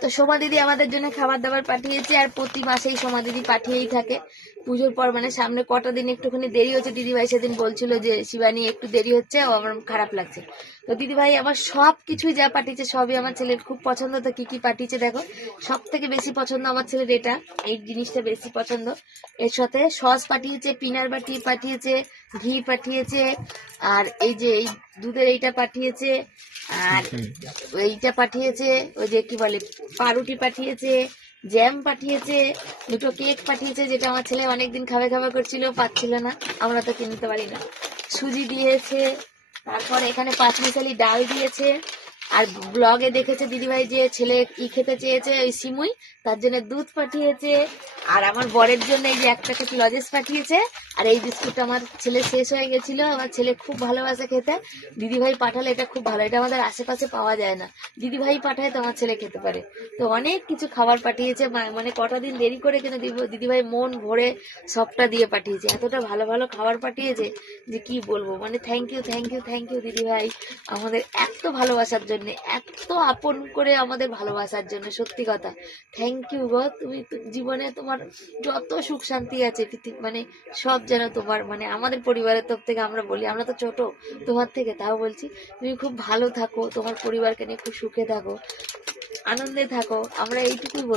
তো সোমা দিদি আমাদের জন্য খাবার দাবার পাঠিয়েছে, আর প্রতি মাসেই সোমা দিদি পাঠিয়েই থাকে পুজোর পর। মানে সামনে কটা দিন একটুখানি দেরি হচ্ছে, দিদিভাই সেদিন বলছিল যে শিবানী একটু দেরি হচ্ছে, ও আমার খারাপ লাগছে। তো দিদিভাই আমার সব কিছুই যা পাঠিয়েছে সবই আমার ছেলের খুব পছন্দ। তো কি কি পাঠিয়েছে দেখো, সব থেকে বেশি পছন্দ আমার ছেলের এটা, এই জিনিসটা বেশি পছন্দ। এর সাথে সস পাঠিয়েছে, পিনার বাটি পাঠিয়েছে, ঘি পাঠিয়েছে, আর এই যে এই দুধের এইটা পাঠিয়েছে, আর এইটা পাঠিয়েছে, ওই যে কি বলে পাউরুটি পাঠিয়েছে, জ্যাম পাঠিয়েছে, দুটো কেক পাঠিয়েছে, যেটা আমার ছেলে অনেকদিন খাবে খাবে করছিল, পাচ্ছিল না, আমরা তো কিনতে পারি না। সুজি দিয়েছে, তারপর এখানে পাঁচমিশালি ডাল দিয়েছে। আর ব্লগে দেখেছে দিদিভাই যে ছেলে খেতে চেয়েছে ওই সিমুই, তার জন্য দুধ পাঠিয়েছে। আর আমার বরের জন্য এই যে এক প্যাকেট লজেস পাঠিয়েছে। আর এই বিস্কুটটা আমার ছেলে শেষ হয়ে গেছিল, আমার ছেলে খুব ভালোবাসে খেতে, দিদিভাই পাঠালে এটা খুব ভালো, এটা আমাদের আশেপাশে পাওয়া যায় না, দিদিভাই পাঠায় তো আমার ছেলে খেতে পারে। তো অনেক কিছু খাবার পাঠিয়েছে, মানে কটা দিন দেরি করে কিন্তু দিদিভাই মন ভরে সবটা দিয়ে পাঠিয়েছে, এতটা ভালো ভালো খাবার পাঠিয়েছে যে কি বলবো। মানে thank you thank you thank you দিদিভাই, আমাদের এত ভালোবাসার জন্য, এত আপন করে আমাদের ভালোবাসার জন্য, সত্যি কথা থ্যাংক ইউ গো। তুমি জীবনে তোমার যত সুখ শান্তি আছে মানে সব যেন তোমার, মানে আমাদের পরিবারের তরফ থেকে আমরা বলি, আমরা তো ছোট তোমার থেকে, তাও বলছি তুমি খুব ভালো থাকো, তোমার পরিবারকে নিয়ে খুব সুখে থাকো, আনন্দে থাকো, আমরা এইটুকুই বলবো।